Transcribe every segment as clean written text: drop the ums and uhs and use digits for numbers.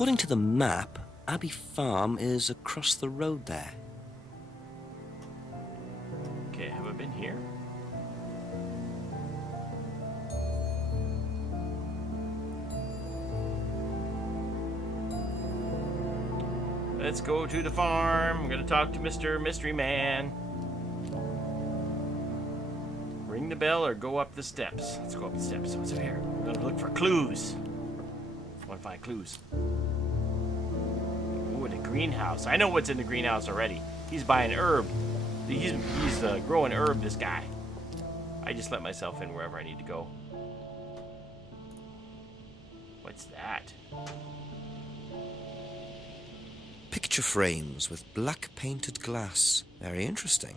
According to the map, Abbey Farm is across the road there. Okay, have I been here? Let's go to the farm. I'm gonna talk to Mr. Mystery Man. Ring the bell or go up the steps. Let's go up the steps. What's over here? I'm gonna look for clues. I want to find clues. Ooh, the greenhouse. I know what's in the greenhouse already. He's buying herb. He's growing herb, this guy. I just let myself in wherever I need to go. What's that? Picture frames with black painted glass. Very interesting.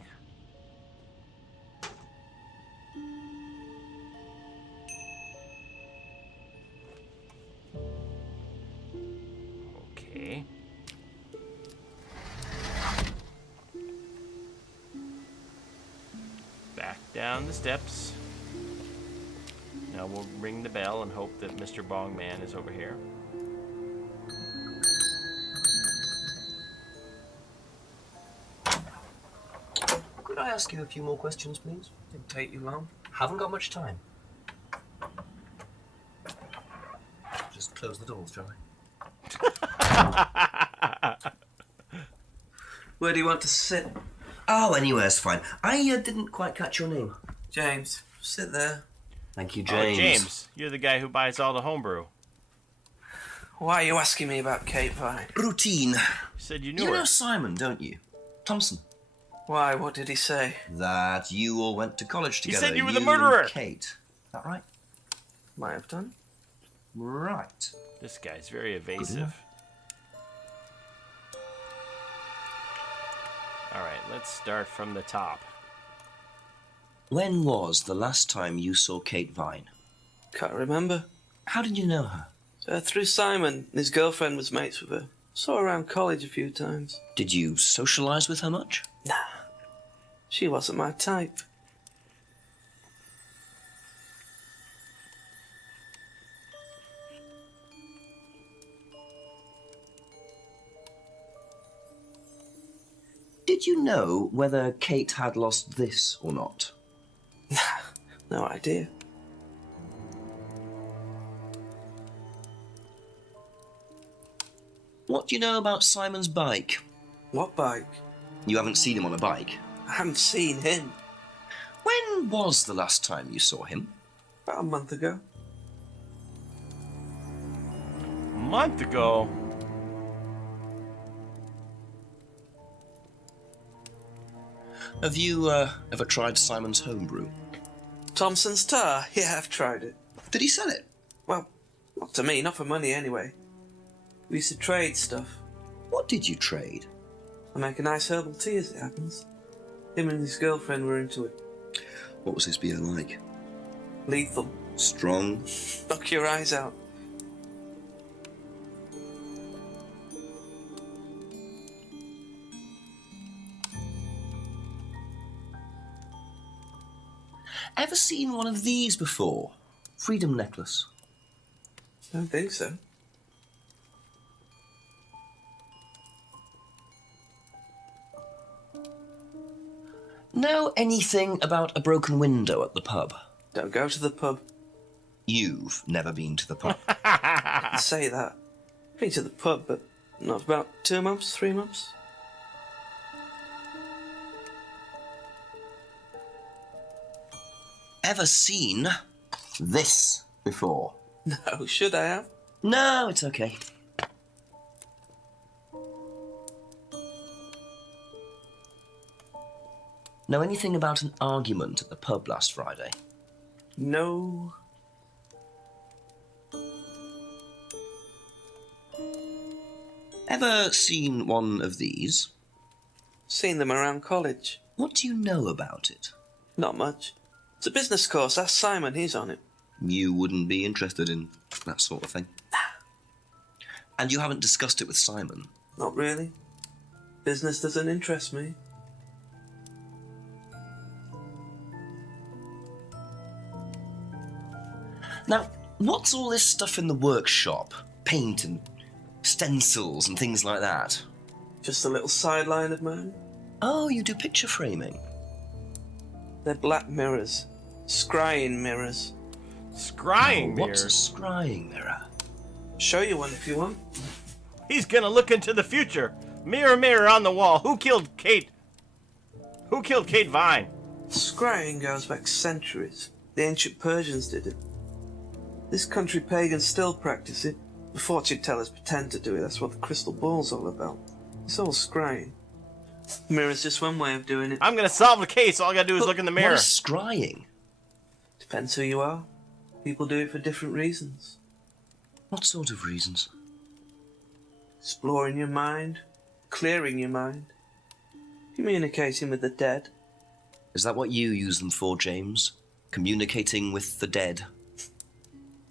Okay. Back down the steps. Now we'll ring the bell and hope that Mr. Bongman is over here. Could I ask you a few more questions, please? Didn't take you long. Haven't got much time. Just close the doors, shall I? Where do you want to sit? Oh, anywhere's fine. I didn't quite catch your name. James, sit there. Thank you, Oh, James. James, you're the guy who buys all the homebrew. Why are you asking me about Kate Vine? Routine. You said you knew You her. know Simon, don't you? Thompson. Why, what did he say? That you all went to college He together. said you were the and murderer. Kate. Is that right? Might have done. Right. This guy's very evasive. Alright, let's start from the top. When was the last time you saw Kate Vine? Can't remember. How did you know her? Through Simon. His girlfriend was mates with her. Saw her around college a few times. Did you socialise with her much? Nah. She wasn't my type. Did you know whether Kate had lost this or not? No idea. What do you know about Simon's bike? What bike? You haven't seen him on a bike. I haven't seen him. When was the last time you saw him? About a month ago. A month ago? Have you ever tried Simon's homebrew? Thompson's tar? Yeah, I've tried it. Did he sell it? Well, not to me, not for money anyway. We used to trade stuff. What did you trade? I make a nice herbal tea as it happens. Him and his girlfriend were into it. What was his beer like? Lethal. Strong? Knock your eyes out. Ever seen one of these before? Freedom necklace. I don't think so. Know anything about a broken window at the pub? Don't go to the pub. You've never been to the pub. I say that. Been to the pub, but not for about 2 months, 3 months. Ever seen this before? No, should I have? No, it's okay. Know anything about an argument at the pub last Friday? No. Ever seen one of these? Seen them around college. What do you know about it? Not much. It's a business course. Ask Simon, he's on it. You wouldn't be interested in that sort of thing. And you haven't discussed it with Simon? Not really. Business doesn't interest me. Now, what's all this stuff in the workshop? Paint and stencils and things like that? Just a little sideline of mine. Oh, you do picture framing. They're black mirrors. Scrying mirrors. Scrying What's a mirrors. scrying mirror? Show you one if you want. He's gonna look into the future. Mirror, mirror on the wall. Who killed Kate? Who killed Kate Vine? Scrying goes back centuries. The ancient Persians did it. This country pagans still practice it. The fortune tellers pretend to do it. That's what the crystal ball's all about. It's all scrying. Mirror's just one way of doing it. I'm gonna solve the case. All I gotta do is look in the mirror. What is scrying? Depends who you are. People do it for different reasons. What sort of reasons? Exploring your mind, clearing your mind, communicating with the dead. Is that what you use them for, James? Communicating with the dead?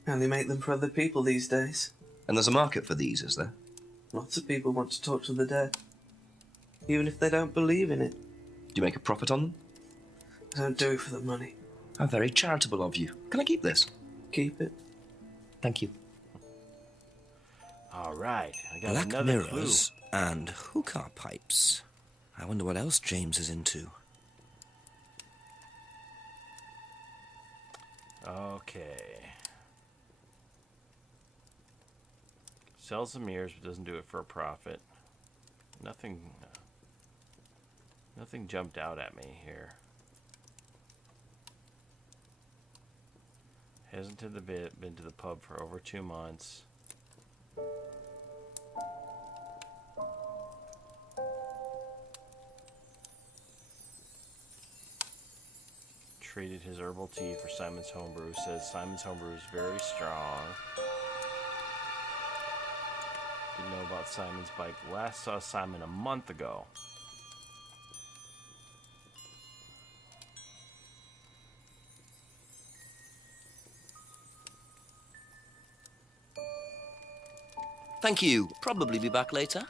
And they make them for other people these days. And there's a market for these, is there? Lots of people want to talk to the dead, even if they don't believe in it. Do you make a profit on them? I don't do it for the money. How very charitable of you. Can I keep this? Keep it. Thank you. All right, I got Black another mirrors and hookah pipes. I wonder what else James is into. clue. Okay. Sells the mirrors, but doesn't do it for a profit. Nothing. Nothing jumped out at me here. Hasn't been to the pub for over 2 months. Traded his herbal tea for Simon's homebrew. Says Simon's homebrew is very strong. Didn't know about Simon's bike. Last saw Simon a month ago. Thank you. Probably be back later.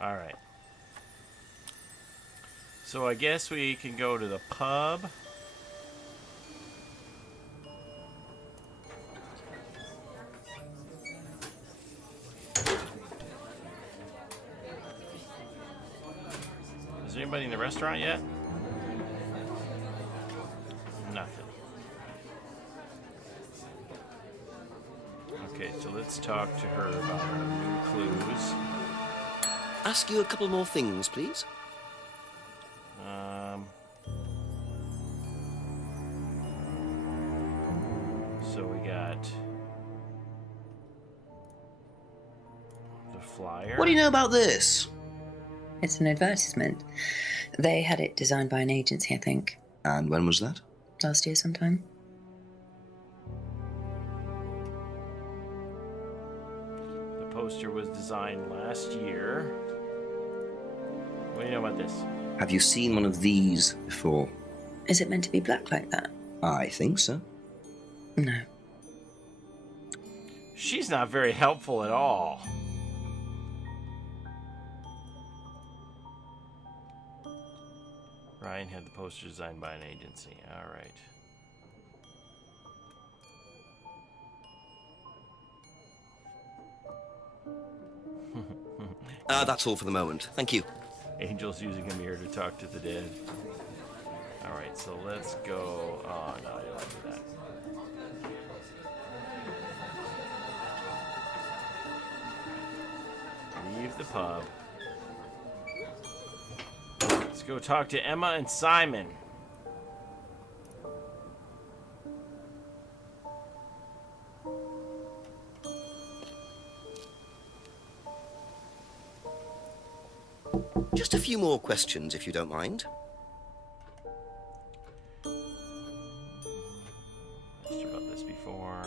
All right. So I guess we can go to the pub. Is there anybody in the restaurant yet? Nothing. Okay, so let's talk to her about our new clues. Ask you a couple more things, please. So we got the flyer. What do you know about this? It's an advertisement. They had it designed by an agency, I think, And when was that? last year sometime. The poster was designed last year. What do you know about this? Have you seen one of these before? Is it meant to be black like that? I think so. No. She's not very helpful at all. Ryan had the poster designed by an agency. All right. That's all for the moment. Thank you. Angel's using a mirror to talk to the dead. All right, so let's go. Oh no, I don't want to do that. Leave the pub. Let's go talk to Emma and Simon. Just a few more questions, if you don't mind. Asked her about this before.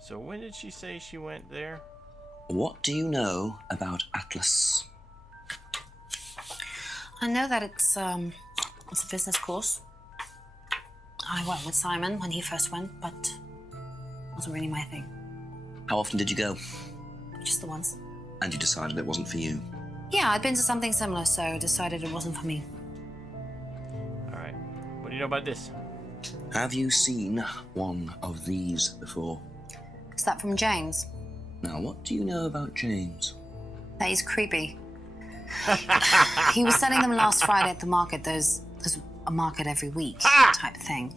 So when did she say she went there? What do you know about Atlas? I know that it's a business course. I went with Simon when he first went, but it wasn't really my thing. How often did you go? Just the once. And you decided it wasn't for you? Yeah, I'd been to something similar, so I decided it wasn't for me. All right. What do you know about this? Have you seen one of these before? Is that from James? Now, what do you know about James? That he's creepy. He was selling them last Friday at the market. There's a market every week type thing.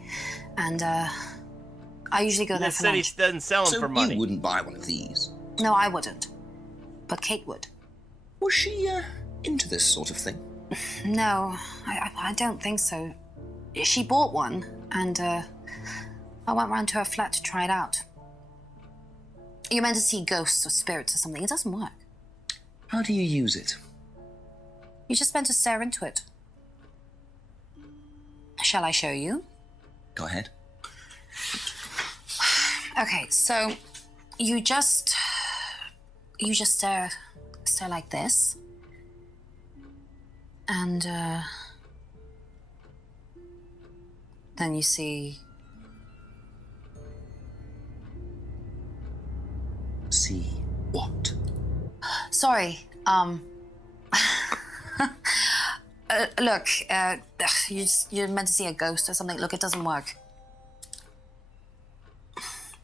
And I usually go He there just for said he lunch. doesn't sell them So for money. you wouldn't buy one of these? No, I wouldn't. But Kate would. Was she, into this sort of thing? No, I don't think so. She bought one, and I went round to her flat to try it out. You're meant to see ghosts or spirits or something. It doesn't work. How do you use it? You're just meant to stare into it. Shall I show you? Go ahead. Okay, so you just stare like this, and then you see. See what? Sorry, look, you're meant to see a ghost or something. Look, it doesn't work.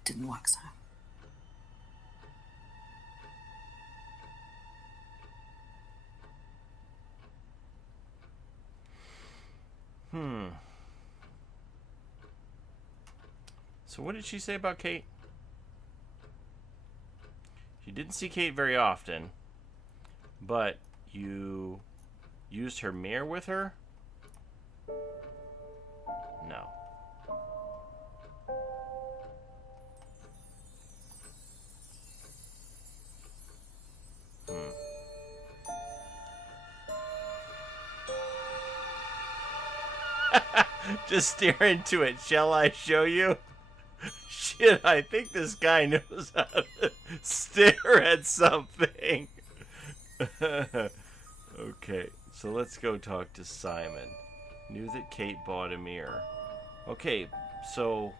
Didn't work, so. So what did she say about Kate? You didn't see Kate very often, but you used her mirror with her? No. Just stare into it. Shall I show you? Shit, I think this guy knows how to stare at something. Okay, so let's go talk to Simon. Knew that Kate bought a mirror. Okay, so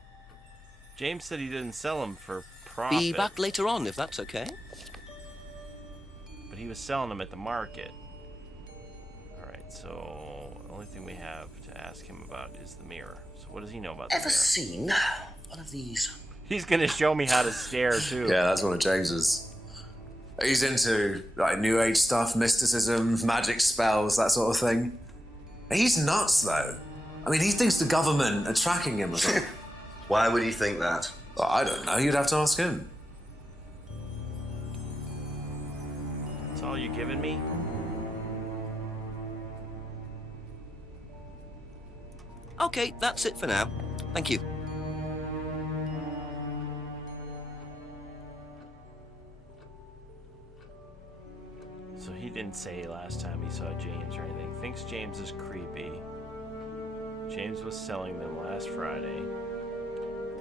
James said he didn't sell them for profit. Be back later on, if that's okay. But he was selling them at the market. Alright, so the only thing we have to ask him about is the mirror. So what does he know about the Ever mirror? seen one of these? He's gonna show me how to stare too. Yeah, that's one of James's. He's into like New Age stuff, mysticism, magic spells, that sort of thing. He's nuts though. I mean, he thinks the government are tracking him or something. Why would he think that? Well, I don't know. You'd have to ask him. That's all you giving me? Okay, that's it for now. Thank you. So he didn't say last time he saw James or anything. Thinks James is creepy. James was selling them last Friday.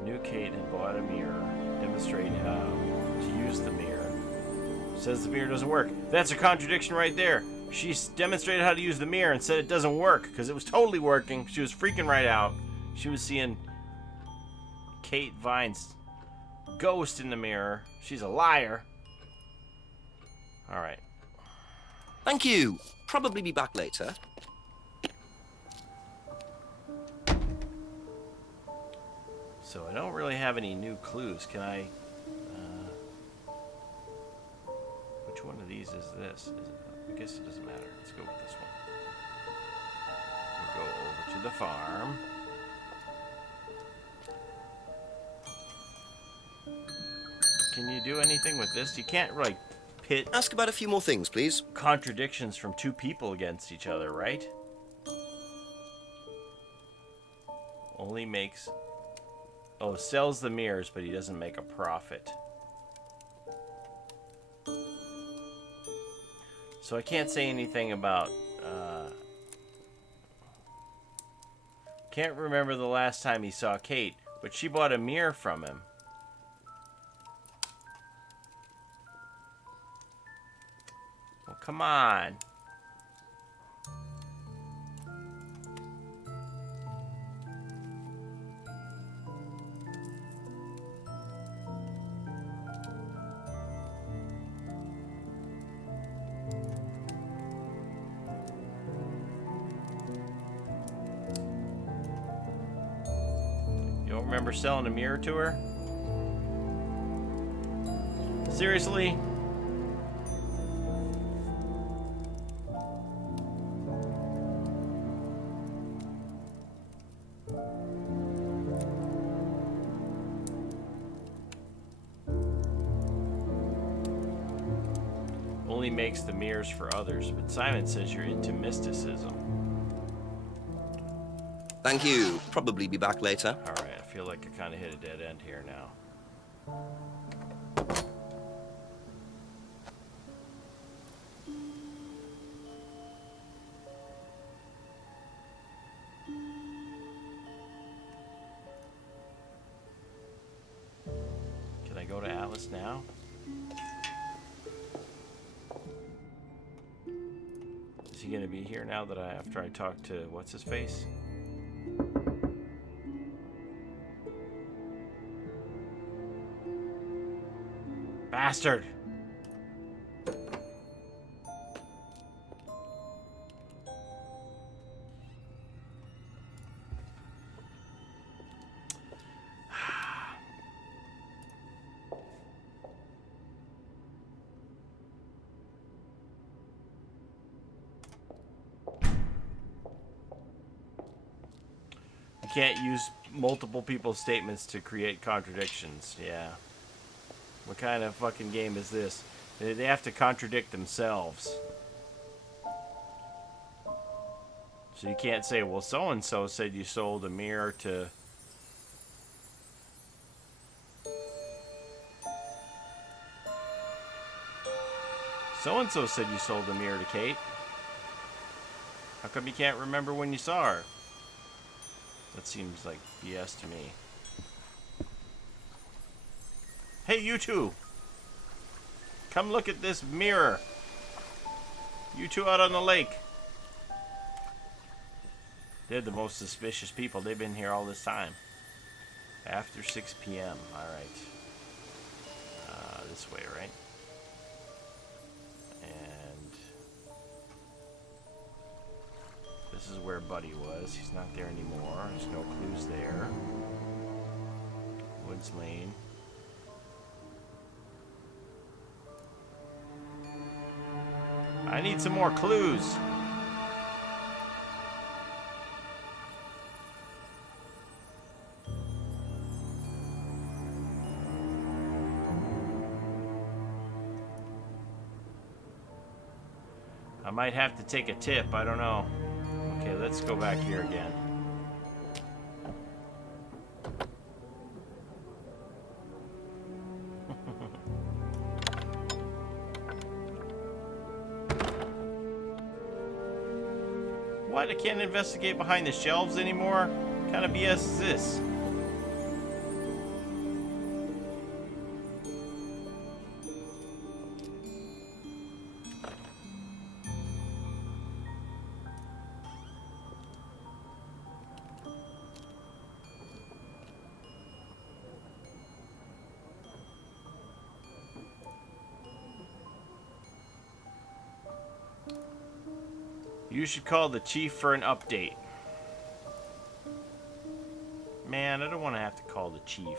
Knew Kate had bought a mirror. Demonstrated how to use the mirror. Says the mirror doesn't work. That's a contradiction right there. She demonstrated how to use the mirror and said it doesn't work because it was totally working. She was freaking right out. She was seeing Kate Vine's ghost in the mirror. She's a liar. All right. Thank you. Probably be back later. So I don't really have any new clues. Can I... which one of these is this? I guess it doesn't matter. Let's go with this one. We'll go over to the farm. Can you do anything with this? You can't, like, pit Ask about a few more things, please. contradictions from two people against each other, right? Only makes... Oh, sells the mirrors, but he doesn't make a profit. So I can't say anything about... Can't remember the last time he saw Kate, but she bought a mirror from him. Well, come on. You don't remember selling a mirror to her? Seriously? Only makes the mirrors for others, but Simon says you're into mysticism. Thank you. Probably be back later. Alright, I feel like I kind of hit a dead end here now. Can I go to Atlas now? Is he gonna be here now that after I talk to what's his face? Bastard! You can't use multiple people's statements to create contradictions. Yeah. What kind of fucking game is this? They have to contradict themselves. So you can't say, well, so-and-so said you sold a mirror to... So-and-so said you sold a mirror to Kate. How come you can't remember when you saw her? That seems like BS to me. Hey, you two! Come look at this mirror. You two out on the lake. They're the most suspicious people. They've been here all this time. After 6 p.m. Alright. This way, right? And... this is where Buddy was. He's not there anymore. There's no clues there. Woods Lane. I need some more clues. I might have to take a tip. I don't know. Okay, let's go back here again. What? I can't investigate behind the shelves anymore? What kind of BS is this? You should call the chief for an update. Man, I don't want to have to call the chief.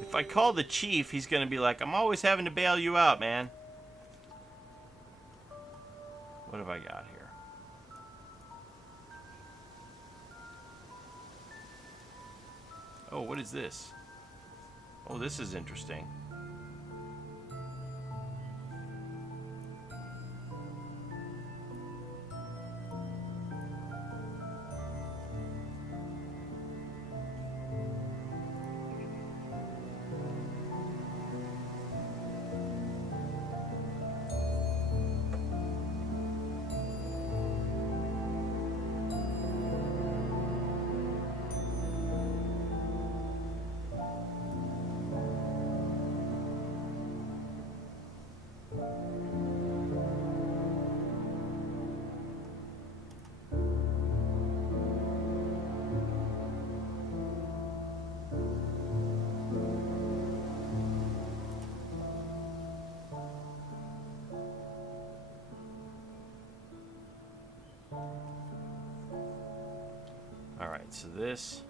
If I call the chief, he's gonna be like, I'm always having to bail you out, man. What have I got here? Oh, what is this? Oh, this is interesting. Alright, so this...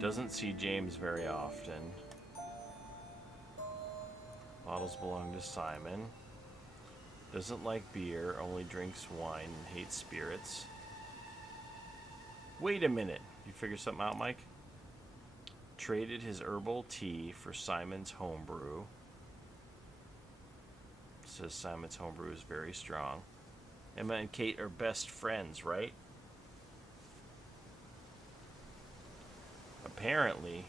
Doesn't see James very often. Bottles belong to Simon. Doesn't like beer, only drinks wine and hates spirits. Wait a minute. You figure something out, Mike? Traded his herbal tea for Simon's homebrew. Says Simon's homebrew is very strong. Emma and Kate are best friends, right? Apparently.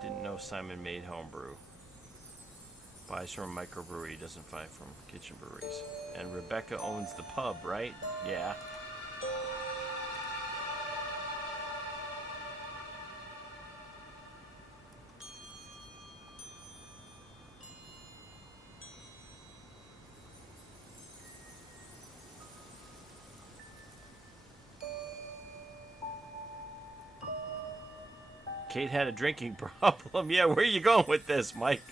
Didn't know Simon made homebrew. Buys from a microbrewery, doesn't buy from kitchen breweries. And Rebecca owns the pub, right? Yeah. Kate had a drinking problem. Yeah, where are you going with this, Mike?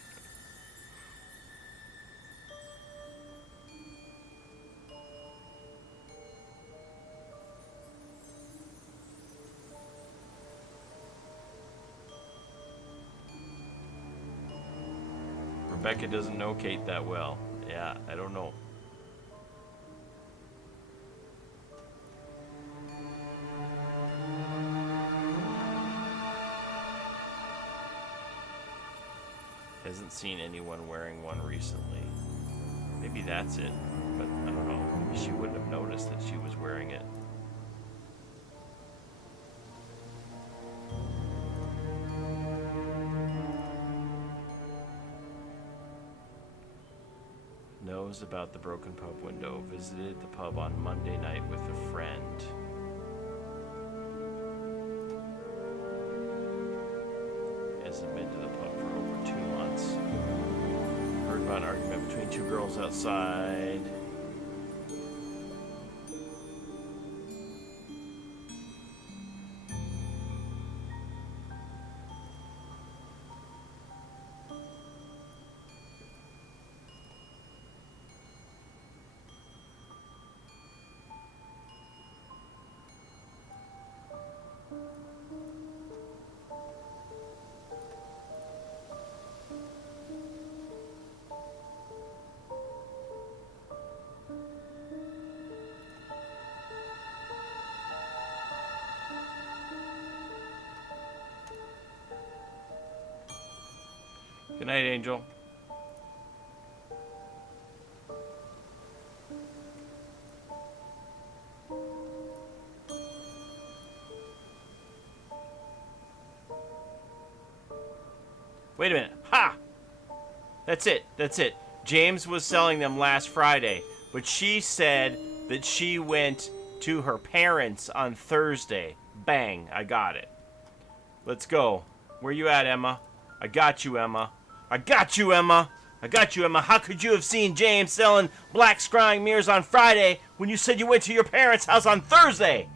Rebecca doesn't know Kate that well. Yeah, I don't know. Hasn't seen anyone wearing one recently. Maybe that's it, but I don't know. Maybe she wouldn't have noticed that she was wearing it. Knows about the broken pub window. Visited the pub on Monday night with a friend. Hasn't been to the pub for over 2 months. Heard about an argument between two girls outside. Good night, Angel. Wait a minute. Ha! That's it. That's it. James was selling them last Friday, but she said that she went to her parents on Thursday. Bang. I got it. Let's go. Where you at, Emma? I got you, Emma. I got you, Emma. I got you, Emma. How could you have seen James selling black scrying mirrors on Friday when you said you went to your parents' house on Thursday?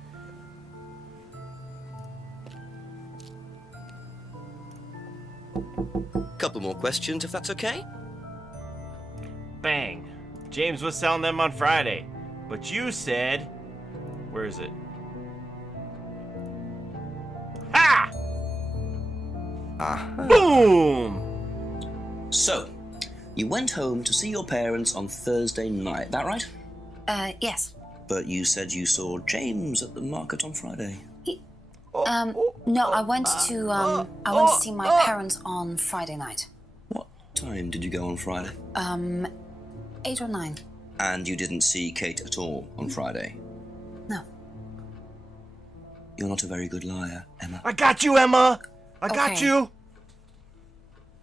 Couple more questions, if that's okay? Bang. James was selling them on Friday. But you said... Where is it? Ha! Boom! So, you went home to see your parents on Thursday night, that right? Yes. But you said you saw James at the market on Friday. No, I went to see my parents on Friday night. What time did you go on Friday? 8 or 9. And you didn't see Kate at all on Friday? No. You're not a very good liar, Emma. I got you, Emma! I got Okay. you!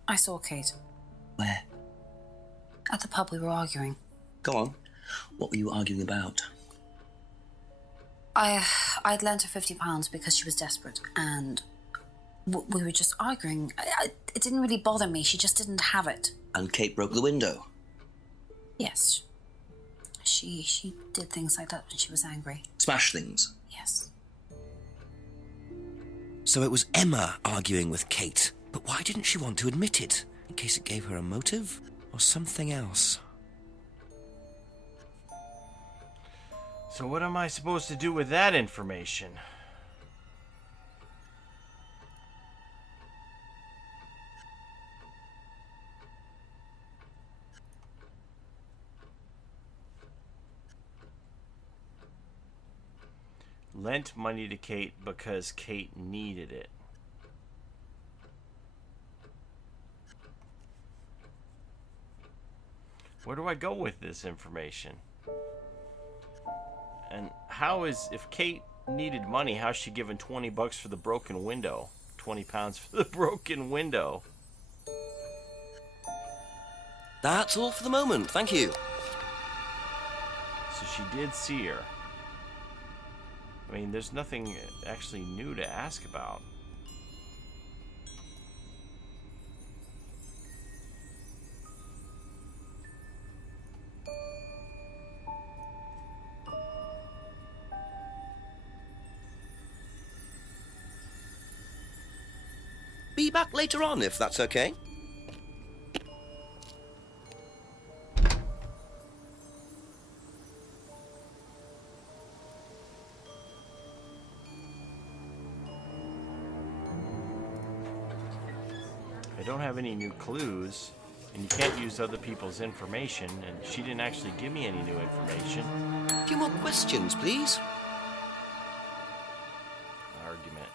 I saw Kate. Where? At the pub we were arguing. Go on. What were you arguing about? I'd lent her £50 because she was desperate, and we were just arguing. It didn't really bother me. She just didn't have it. And Kate broke the window? Yes. She did things like that when she was angry. Smash things? Yes. So it was Emma arguing with Kate. But why didn't she want to admit it? In case it gave her a motive? Or something else? So what am I supposed to do with that information? Lent money to Kate because Kate needed it. Where do I go with this information? And how is, if Kate needed money, how's she given $20 for the broken window? 20 pounds for the broken window. That's all for the moment, thank you. So she did see her. I mean, there's nothing actually new to ask about. Be back later on, if that's okay. I don't have any new clues, and you can't use other people's information, and she didn't actually give me any new information. A few more questions, please. Argument.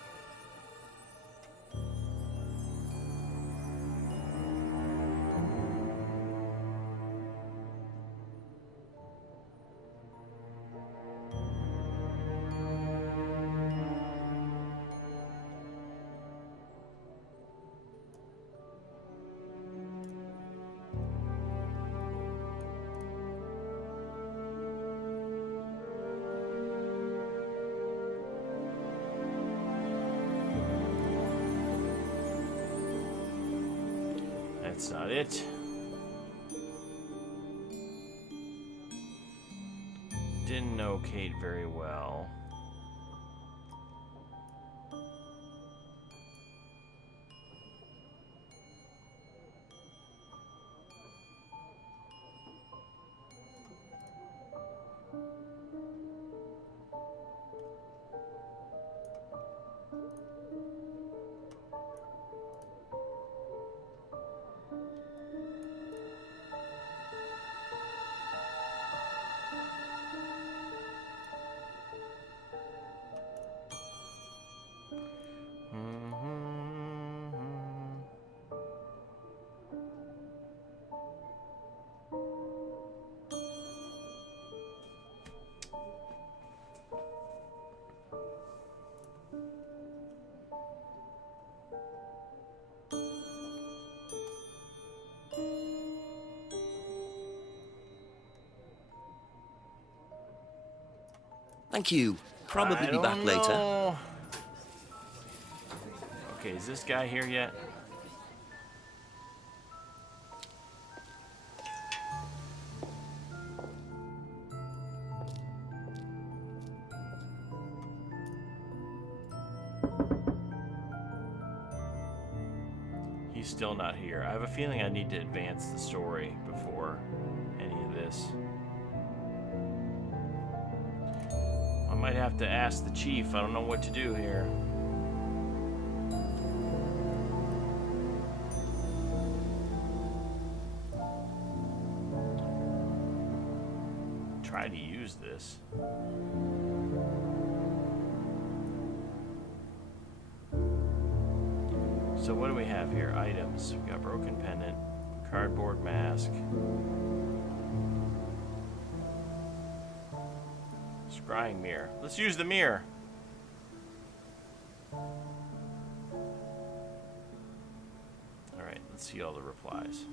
That's not it. Didn't know Kate very well. Thank you. Probably be back later. Know. Okay, is this guy here yet? He's still not here. I have a feeling I need to advance the story before any of this. I might have to ask the chief. I don't know what to do here. Try to use this. So what do we have here? Items. We got broken pendant, cardboard mask, scrying mirror. Let's use the mirror. Alright, let's see all the replies.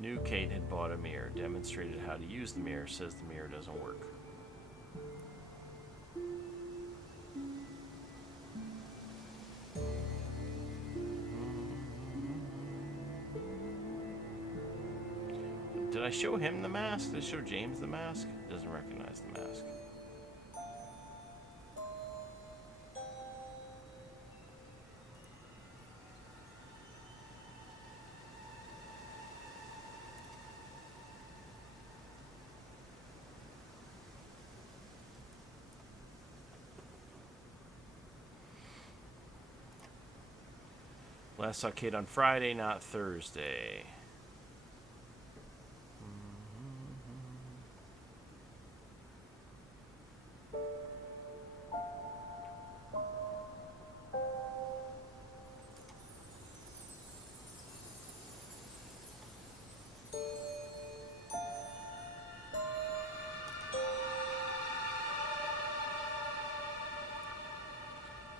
New Kate had bought a mirror, demonstrated how to use the mirror, says the mirror doesn't work. Did I show him the mask? Did I show James the mask? Doesn't recognize the mask. Last saw Kate on Friday, not Thursday.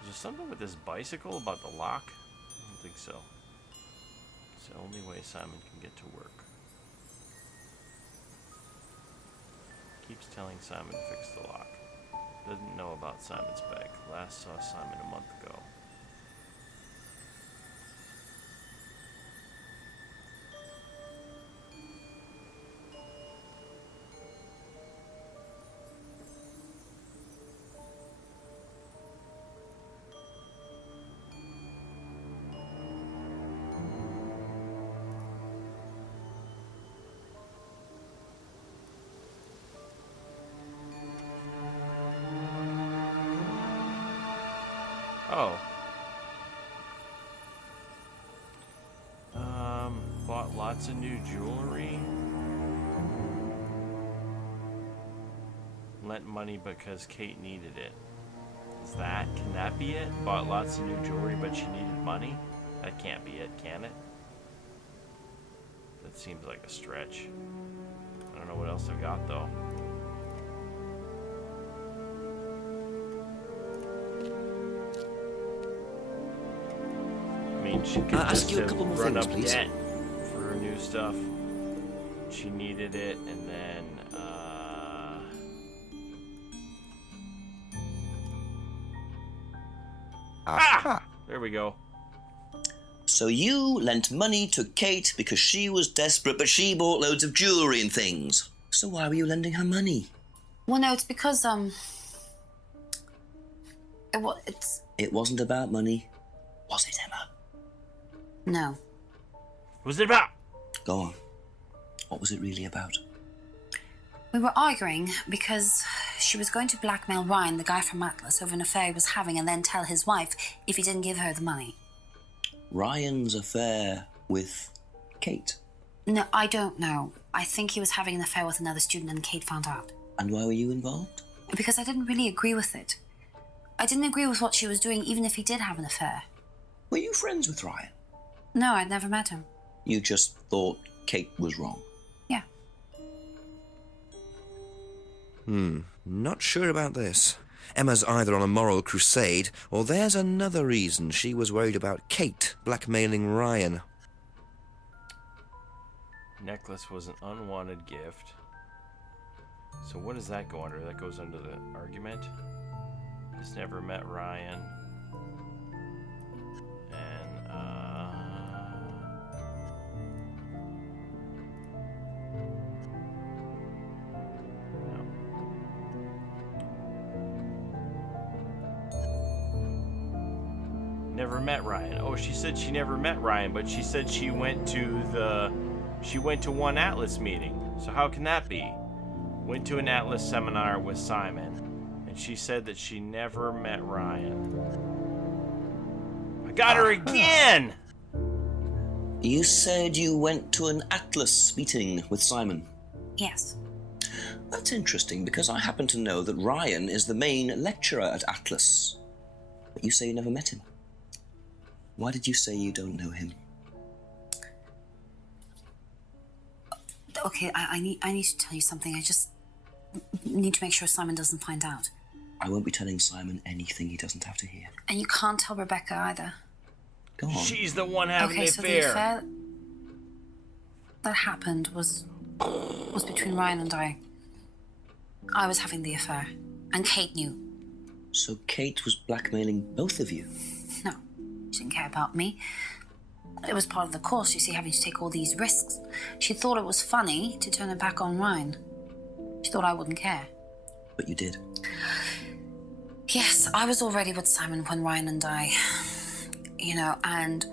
Is there something with this bicycle about the lock? I don't think so. It's the only way Simon can get to work. Keeps telling Simon to fix the lock. Doesn't know about Simon's bag. Last saw Simon a month ago. Oh. Bought lots of new jewelry. Lent money because Kate needed it. Can that be it? Bought lots of new jewelry but she needed money? That can't be it, can it? That seems like a stretch. I don't know what else I've got though. I mean, she could ask just you a have couple more run things, up please. debt for her new stuff. She needed it, and then there we go. So you lent money to Kate because she was desperate, but she bought loads of jewellery and things. So why were you lending her money? Well, no, it's because, It wasn't about money, was it, Emma? No. What was it about? Go on. What was it really about? We were arguing because she was going to blackmail Ryan, the guy from Atlas, over an affair he was having, and then tell his wife if he didn't give her the money. Ryan's affair with Kate? No, I don't know. I think he was having an affair with another student and Kate found out. And why were you involved? Because I didn't really agree with it. I didn't agree with what she was doing, even if he did have an affair. Were you friends with Ryan? No, I'd never met him. You just thought Kate was wrong? Yeah. Not sure about this. Emma's either on a moral crusade, or there's another reason she was worried about Kate blackmailing Ryan. Necklace was an unwanted gift. So what does that go under? That goes under the argument. He's never met Ryan. And, no. Never met Ryan. Oh, she said she never met Ryan, but she said she went to one Atlas meeting. So how can that be? Went to an Atlas seminar with Simon, and she said that she never met Ryan. I got her again! You said you went to an Atlas meeting with Simon. Yes. That's interesting, because I happen to know that Ryan is the main lecturer at Atlas. But you say you never met him. Why did you say you don't know him? Okay, I need to tell you something. I just need to make sure Simon doesn't find out. I won't be telling Simon anything he doesn't have to hear. And you can't tell Rebecca either. Go on. She's the one having Okay, the so affair. the affair... that happened was between Ryan and I. I was having the affair, and Kate knew. So Kate was blackmailing both of you? No, she didn't care about me. It was part of the course, you see, having to take all these risks. She thought it was funny to turn it back on Ryan. She thought I wouldn't care. But you did. Yes, I was already with Simon when Ryan and I, and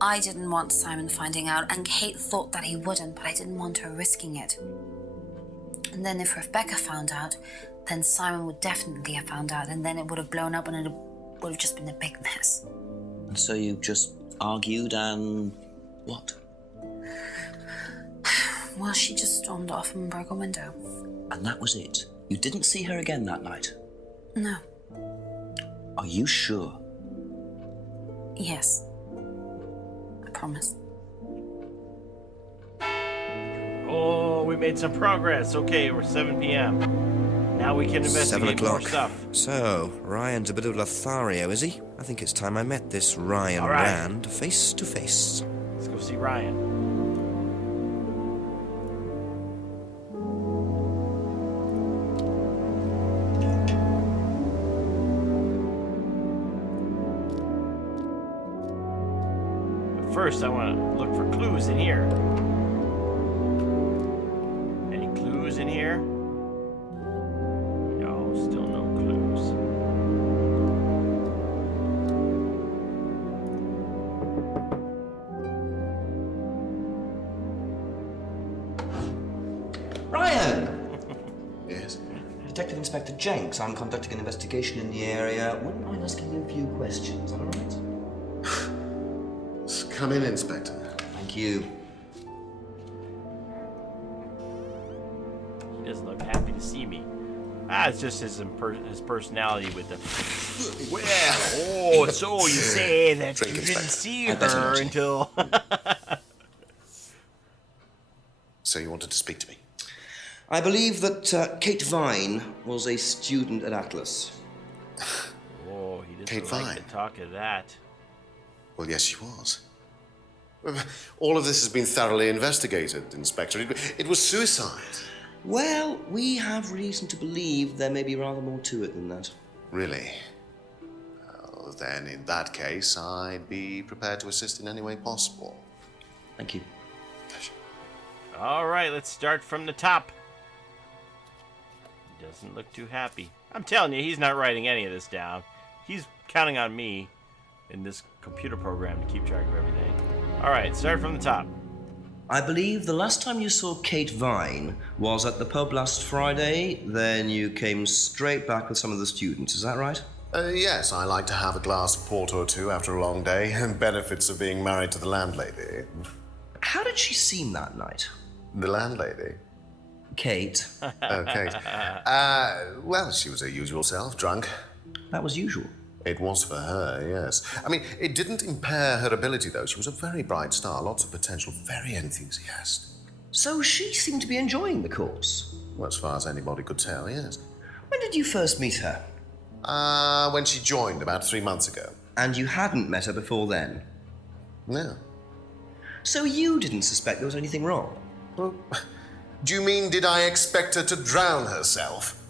I didn't want Simon finding out, and Kate thought that he wouldn't, but I didn't want her risking it. And then if Rebecca found out, then Simon would definitely have found out, and then it would have blown up and it would have just been a big mess. And so you just argued and what? Well, she just stormed off and broke a window. And that was it? You didn't see her again that night? No. Are you sure? Yes. I promise. Oh, we made some progress. Okay, we're 7 p.m. Now we can 7 investigate more o'clock. stuff. So, Ryan's a bit of Lothario, is he? I think it's time I met this Ryan All right. Rand face to face. Let's go see Ryan. But first, I want to look for clues in here. Any clues in here? No, still no clues. Ryan! Yes? Detective Inspector Jenks, I'm conducting an investigation in the area. Wouldn't mind asking you a few questions, all right? Come in, Inspector. Thank you. He doesn't look happy to see me. It's just his personality with the. Well, oh, so you say that Drink, you didn't Inspector. see I better her not. until. So you wanted to speak to me? I believe that Kate Vine was a student at Atlas. Oh, he doesn't Kate like Vine. to talk of that. Well, yes, she was. All of this has been thoroughly investigated, Inspector. It was suicide. Well, we have reason to believe there may be rather more to it than that. Really? Well, then, in that case, I'd be prepared to assist in any way possible. Thank you. All right, let's start from the top. He doesn't look too happy. I'm telling you, he's not writing any of this down. He's counting on me in this computer program to keep track of everything. All right, start from the top. I believe the last time you saw Kate Vine was at the pub last Friday, then you came straight back with some of the students, is that right? Yes, I like to have a glass of port or two after a long day, and benefits of being married to the landlady. How did she seem that night? The landlady? Kate. Oh, Kate. Well, she was her usual self, drunk. That was usual. It was for her, yes. I mean, it didn't impair her ability, though. She was a very bright star, lots of potential, very enthusiastic. So she seemed to be enjoying the course. Well, as far as anybody could tell, yes. When did you first meet her? When she joined about 3 months ago. And you hadn't met her before then? No. So you didn't suspect there was anything wrong? Well, do you mean, did I expect her to drown herself?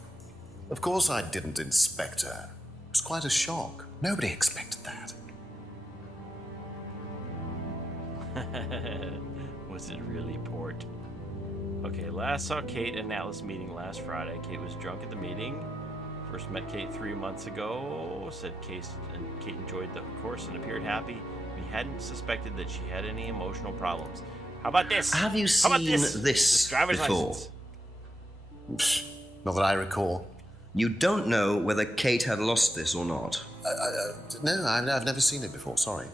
Of course I didn't inspect her. It was quite a shock. Nobody expected that. Was it really port? Okay, last saw Kate at an Atlas meeting last Friday. Kate was drunk at the meeting. First met Kate 3 months ago. Said Kate enjoyed the course and appeared happy. We hadn't suspected that she had any emotional problems. How about this? Have you How about seen this driver's before? license. Psh, not that I recall. You don't know whether Kate had lost this or not? No, I've never seen it before, sorry.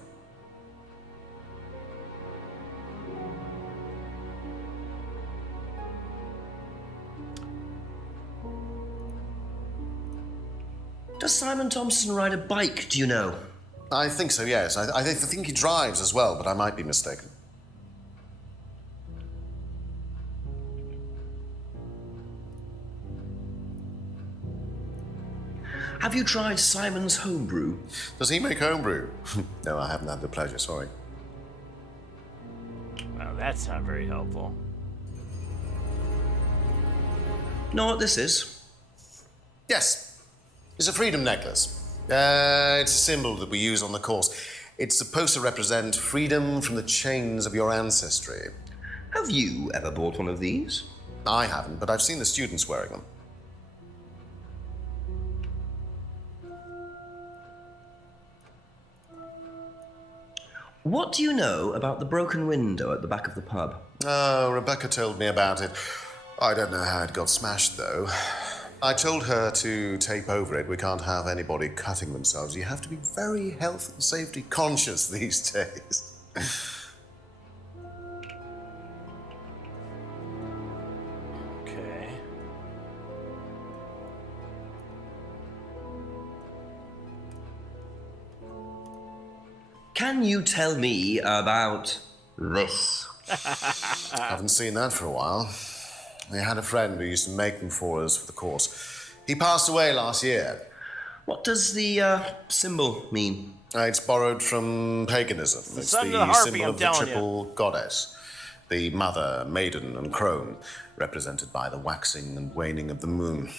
Does Simon Thompson ride a bike, do you know? I think so, yes. I think he drives as well, but I might be mistaken. Have you tried Simon's homebrew? Does he make homebrew? No, I haven't had the pleasure, sorry. Wow, That's not very helpful. Know what this is? Yes. It's a freedom necklace. It's a symbol that we use on the course. It's supposed to represent freedom from the chains of your ancestry. Have you ever bought one of these? I haven't, but I've seen the students wearing them. What do you know about the broken window at the back of the pub? Oh, Rebecca told me about it. I don't know how it got smashed, though. I told her to tape over it. We can't have anybody cutting themselves. You have to be very health and safety conscious these days. Okay. Can you tell me about this? Haven't seen that for a while. We had a friend who used to make them for us for the course. He passed away last year. What does the symbol mean? It's borrowed from paganism. the It's son of the the harpy, symbol I'm of the telling you. triple goddess. The mother, maiden, and crone, represented by the waxing and waning of the moon.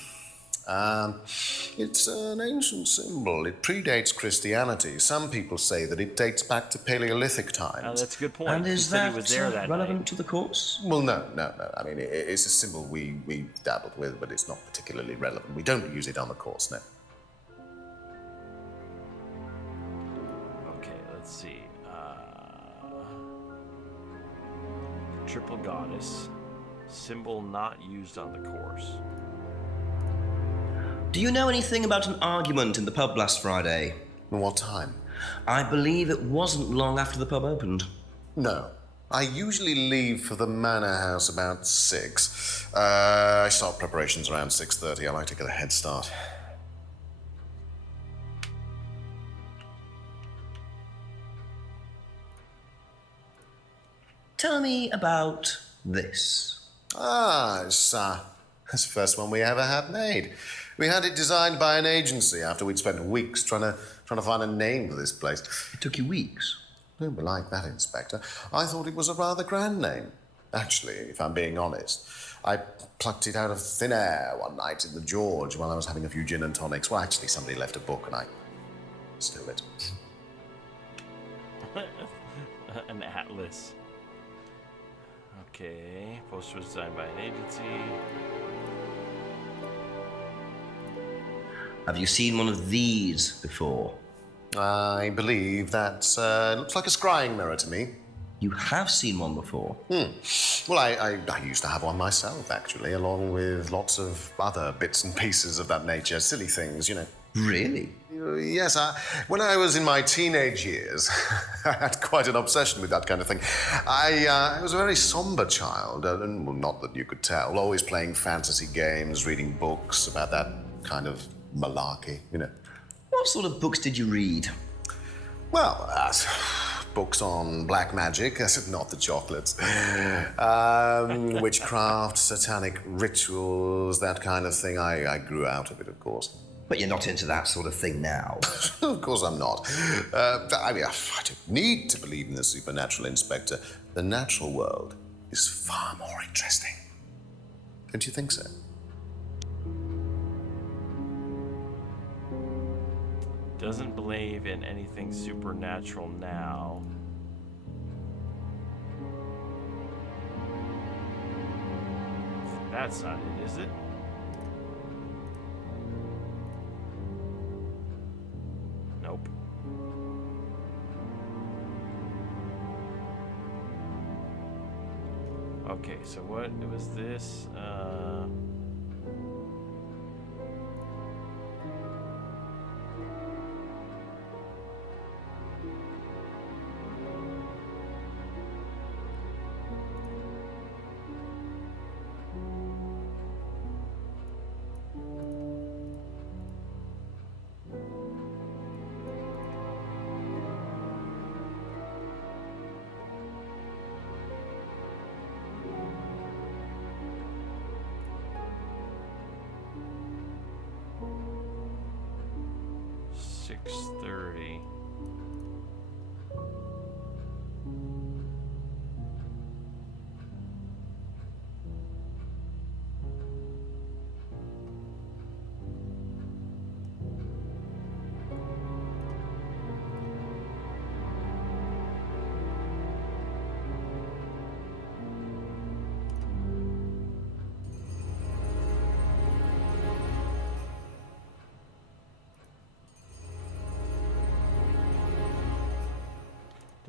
It's an ancient symbol. It predates Christianity. Some people say that it dates back to Paleolithic times. Oh, that's a good point. And He is said that he was there that relevant night. to the course? Well, no. I mean, it's a symbol we dabbled with, but it's not particularly relevant. We don't use it on the course, no. Okay, let's see. Triple goddess. Symbol not used on the course. Do you know anything about an argument in the pub last Friday? What time? I believe it wasn't long after the pub opened. No. I usually leave for the manor house about 6. I start preparations around 6:30. I like to get a head start. Tell me about this. It's the first one we ever had made. We had it designed by an agency after we'd spent weeks trying to find a name for this place. It took you weeks. Don't be like that, Inspector. I thought it was a rather grand name. Actually, if I'm being honest, I plucked it out of thin air one night in the George while I was having a few gin and tonics. Well, actually, somebody left a book and I stole it. An atlas. Okay. Poster was designed by an agency. Have you seen one of these before? I believe that looks like a scrying mirror to me. You have seen one before? Well, I used to have one myself, actually, along with lots of other bits and pieces of that nature. Silly things, you know. Really? Yes, when I was in my teenage years, I had quite an obsession with that kind of thing. I was a very somber child, and well, not that you could tell, always playing fantasy games, reading books about that kind of malarkey, you know. What sort of books did you read? Well, books on black magic, not the chocolates, witchcraft, satanic rituals, that kind of thing. I grew out of it, of course. But you're not into that sort of thing now. Of course I'm not. I mean, I don't need to believe in the supernatural, Inspector. The natural world is far more interesting. Don't you think so? Doesn't believe in anything supernatural now. That's not it, is it? Nope. Okay, so what was this?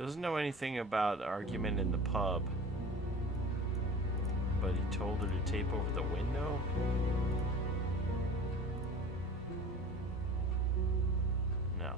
Doesn't know anything about the argument in the pub. But he told her to tape over the window? No.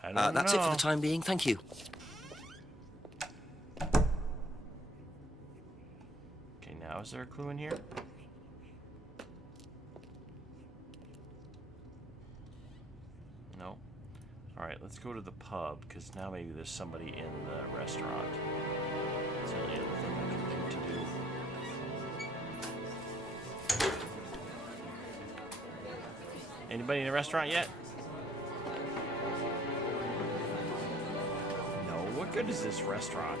I don't That's it for know. the time being. Thank you. Okay, now is there a clue in here? No. Alright, let's go to the pub, because now maybe there's somebody in the restaurant. That's the only other thing I can think to do. Anybody in the restaurant yet? No. What good is this restaurant?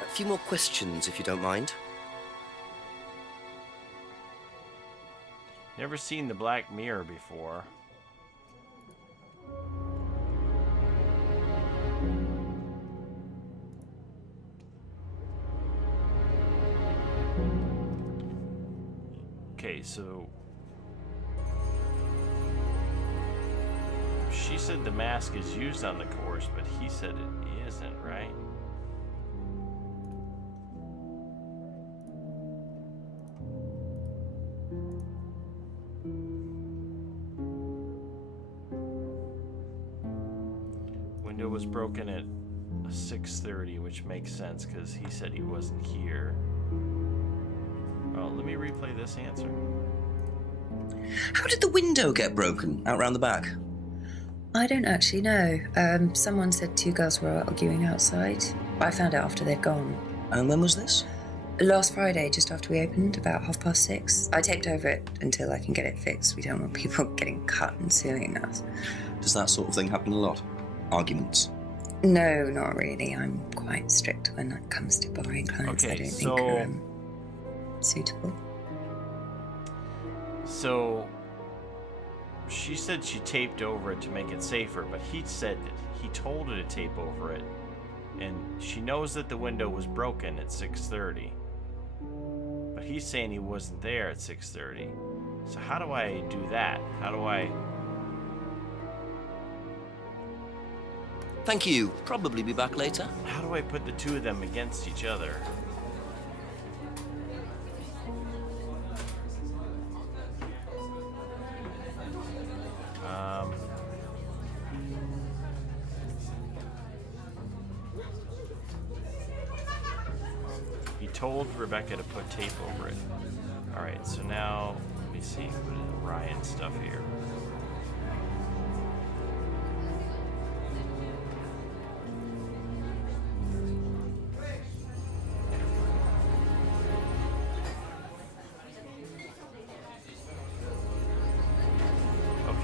A few more questions, if you don't mind. Never seen the Black Mirror before. Okay, so she said the mask is used on the course, but he said it isn't, right? Window was broken at 6:30, which makes sense because he said he wasn't here. Well, let me replay this answer. How did the window get broken out round the back? I don't actually know. Someone said two girls were arguing outside. I found out after they'd gone. And when was this? Last Friday, just after we opened, about 6:30. I taped over it until I can get it fixed. We don't want people getting cut and suing us. Does that sort of thing happen a lot? Arguments? No, not really. I'm quite strict when it comes to borrowing clients. Okay, I don't so- think are suitable. So she said she taped over it to make it safer, but he said that he told her to tape over it, and she knows that the window was broken at 6:30. But he's saying he wasn't there at 6:30. So how do I do that? How do I... Thank you. Probably be back later. How do I put the two of them against each other? He told Rebecca to put tape over it. Alright, so now, let me see, put in Ryan stuff here.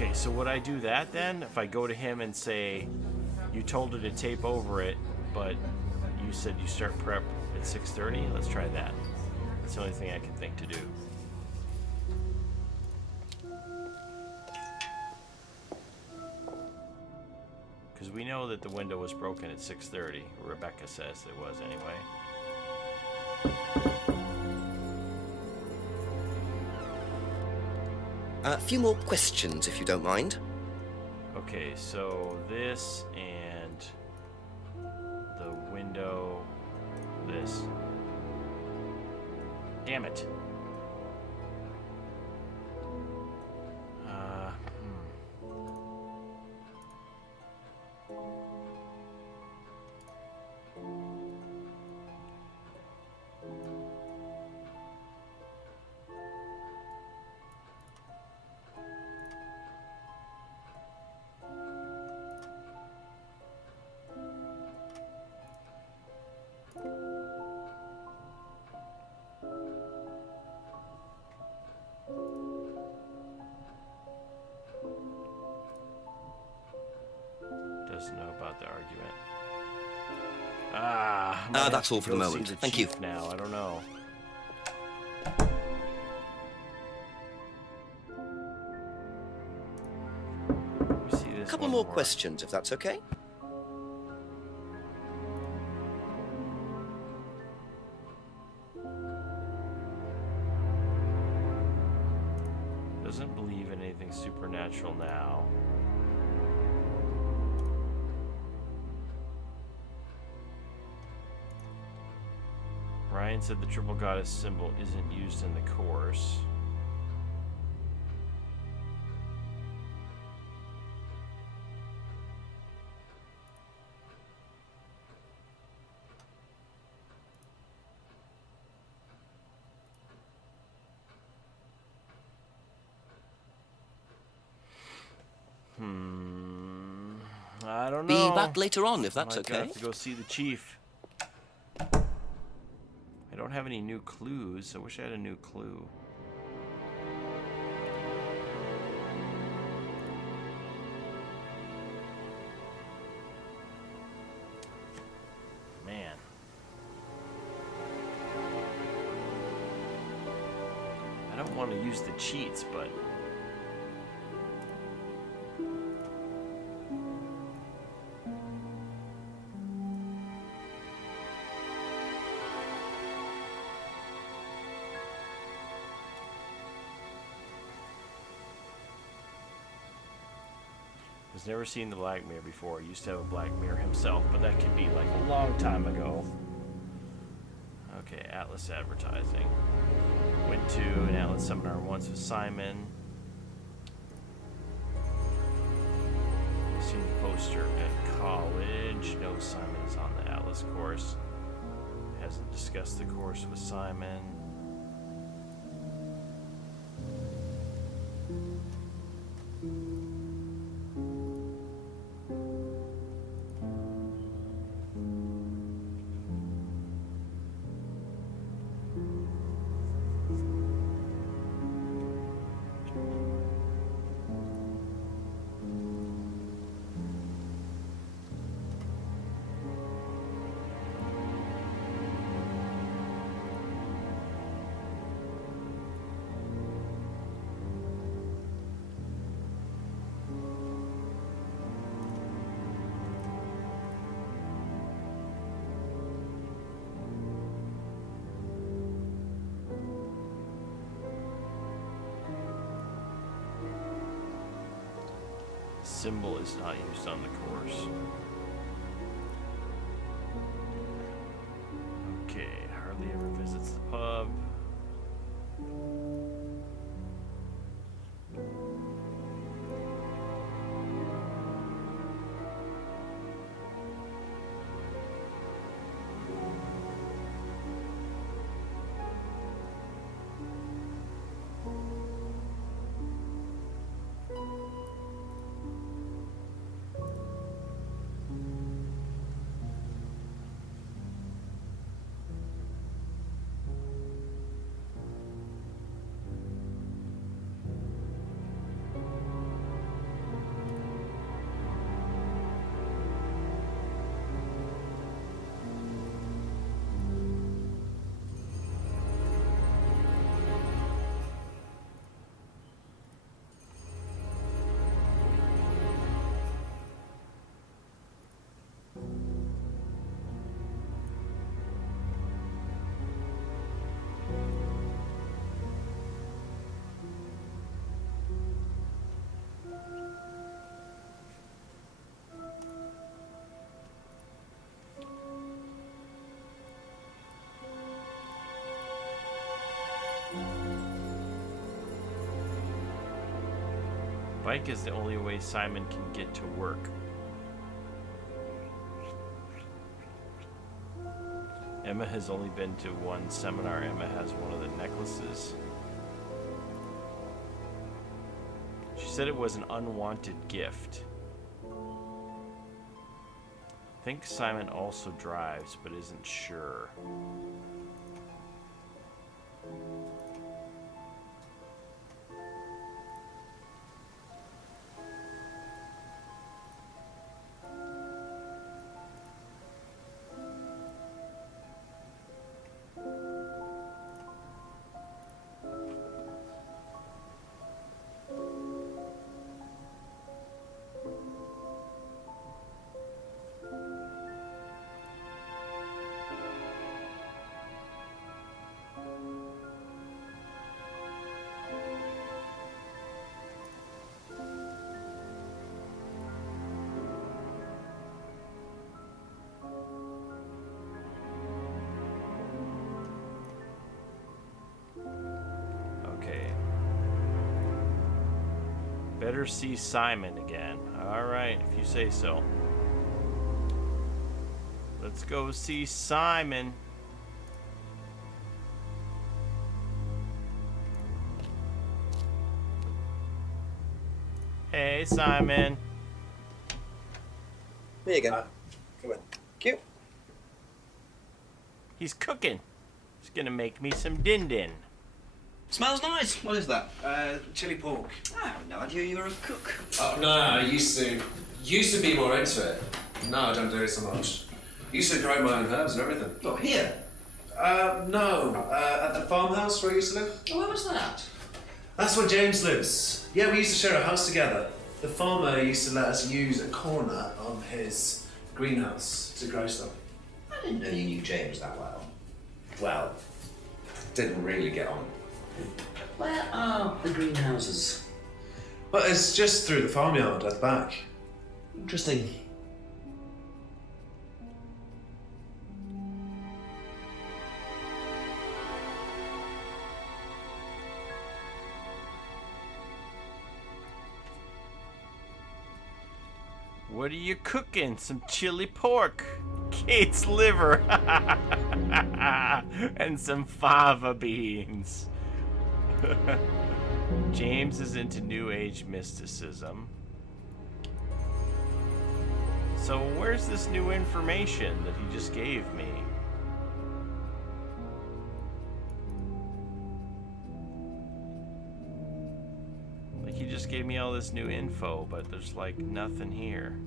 Okay, so would I do that then? If I go to him and say, you told her to tape over it, but you said you start prep at 6:30? Let's try that. That's the only thing I can think to do. Because we know that the window was broken at 6:30. Rebecca says it was anyway. A few more questions, if you don't mind. Okay, so this and the window, this. Damn it. Doesn't know about the argument. That's all for the moment. Thank you. Now, I don't know. Let me see this A couple one more questions, if that's okay. Doesn't believe in anything supernatural now. Ryan said the triple goddess symbol isn't used in the course. I don't know. Be back later on, if that's I okay. have to go see the chief. I don't have any new clues. I wish I had a new clue. Man. I don't want to use the cheats, but... He's never seen the Black Mirror before. He used to have a Black Mirror himself, but that could be like a long time ago. Okay, Atlas Advertising. Went to an Atlas seminar once with Simon. Seen the poster at college. No, Simon is on the Atlas course. Hasn't discussed the course with Simon. Symbol is not used on the course. Okay, hardly ever visits the pub. Bike is the only way Simon can get to work. Emma has only been to one seminar. Emma has one of the necklaces. She said it was an unwanted gift. I think Simon also drives, but isn't sure. Better see Simon again. Alright, if you say so. Let's go see Simon. Hey, Simon. There you go. Come on. Cute. He's cooking. He's gonna make me some din-din. Smells nice. What is that? Chili pork. I have no idea you're a cook. Oh, no, I used to be more into it. No, I don't do it so much. Used to grow my own herbs and everything. Oh, here? No, at the farmhouse where I used to live. Oh, where was that? That's where James lives. Yeah, we used to share a house together. The farmer used to let us use a corner of his greenhouse to grow stuff. I didn't know you knew James that well. Well, didn't really get on. Where are the greenhouses? Well, it's just through the farmyard at the back. Interesting. What are you cooking? Some chili pork, Kate's liver, and some fava beans. James is into New Age mysticism. So where's this new information that he just gave me? Like he just gave me all this new info, but there's like nothing here.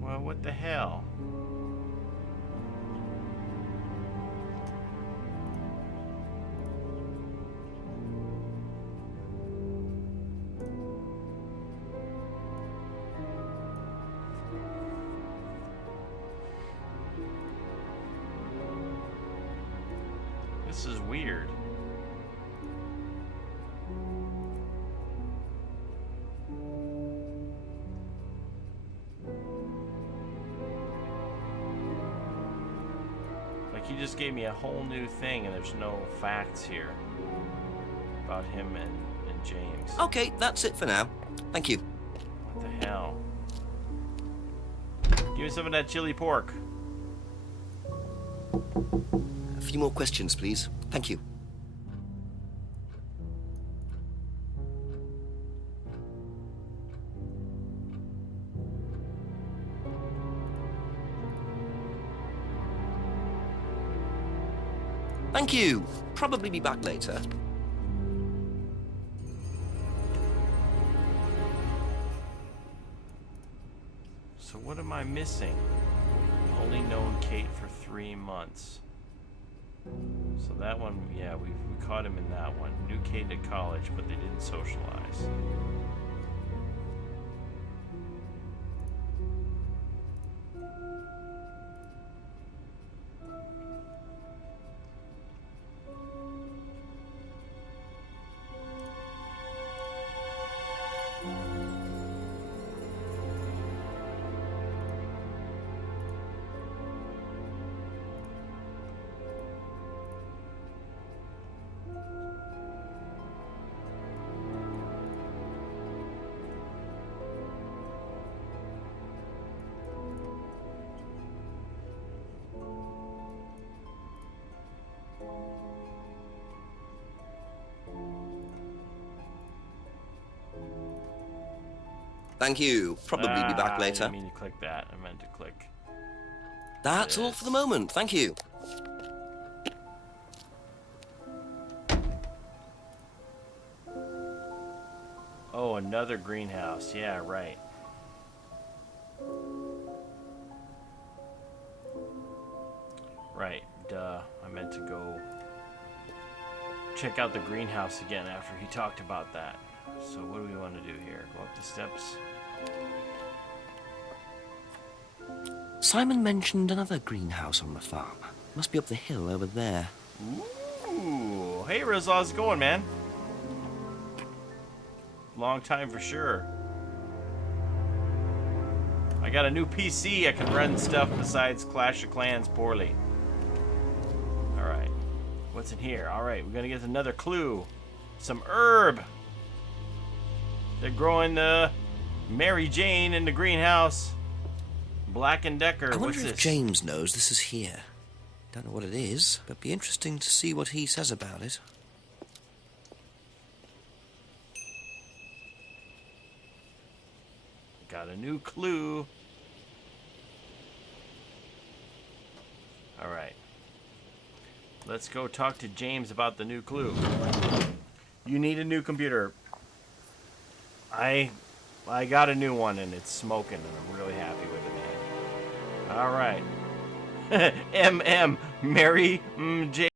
Well, what the hell? This is weird. Like he just gave me a whole new thing and there's no facts here about him and James. Okay, that's it for now. Thank you. What the hell? Give me some of that chili pork. A few more questions, please. Thank you. Thank you. Probably be back later. So what am I missing? Only known Kate for 3 months. So that one, yeah, we caught him in that one. Knew Kate at college, but they didn't socialize. Thank you. Probably be back I later. didn't mean to click that. I meant to click. That's all for the moment. Thank you. Oh, another greenhouse. Yeah, right. Right. Duh. I meant to go check out the greenhouse again after he talked about that. So what do we want to do here? Go up the steps. Simon mentioned another greenhouse on the farm. Must be up the hill over there. Ooh. Hey, Riz, how's it going, man? Long time for sure. I got a new PC. I can run stuff besides Clash of Clans poorly. Alright. What's in here? Alright, we're gonna get another clue. Some herb. They're growing Mary Jane in the greenhouse. Black and Decker. I wonder What's if this? James knows this is here. Don't know what it is, but be interesting to see what he says about it. Got a new clue. Alright. Let's go talk to James about the new clue. You need a new computer. I got a new one and it's smoking and I'm really happy with it, man. Alright. MM Mary J.